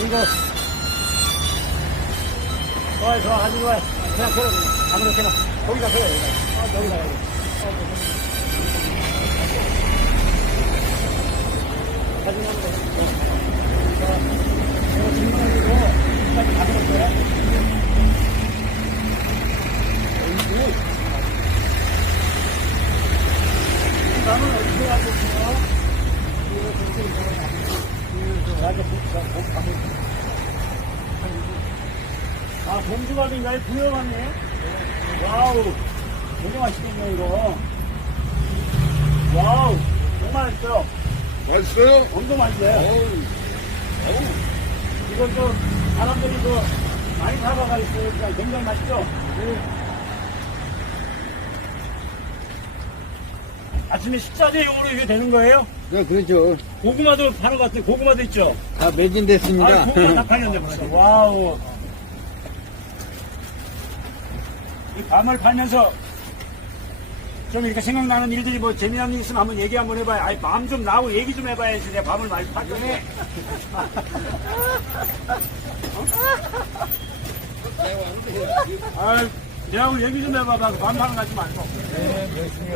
그리고 좋아요 좋아 아주 좋아요 그냥 걸어 아무렇게나 거기다 걸어 여기다 어, 여기다 여기 사진 한번 이거 질문해주고 여기까지 가져올 거야 나는 어떻게 하고 있어? 이거 저렇게 이거 나도 복, 복, 가면 아, 봉주밥인가요? 부여가네. 와우. 되게 맛있겠네, 이거. 와우. 정말 맛있어요. 맛있어요? 엄청 맛있어요. 어우, 이건 또, 사람들이 그, 많이 사과가 있어요. 그러니까 굉장히 맛있죠? 아침에 식사 대용으로 이게 되는 거예요? 네, 그렇죠. 고구마도 파는 것 같아요. 고구마도 있죠? 다 매진됐습니다. 아, 고구마 다 팔렸네, 벌써. 와우. 이 밤을 팔면서 좀 이렇게 생각나는 일들이 뭐 재미난 일 있으면 한번 얘기 한번 해봐요. 아이, 마음 좀 나고 얘기 좀 해봐야지. 내가 밤을 많이 팔거네. 아, 내하고 얘기 좀 해봐봐. 밤 파는 거 하지 말고. 네, 열심히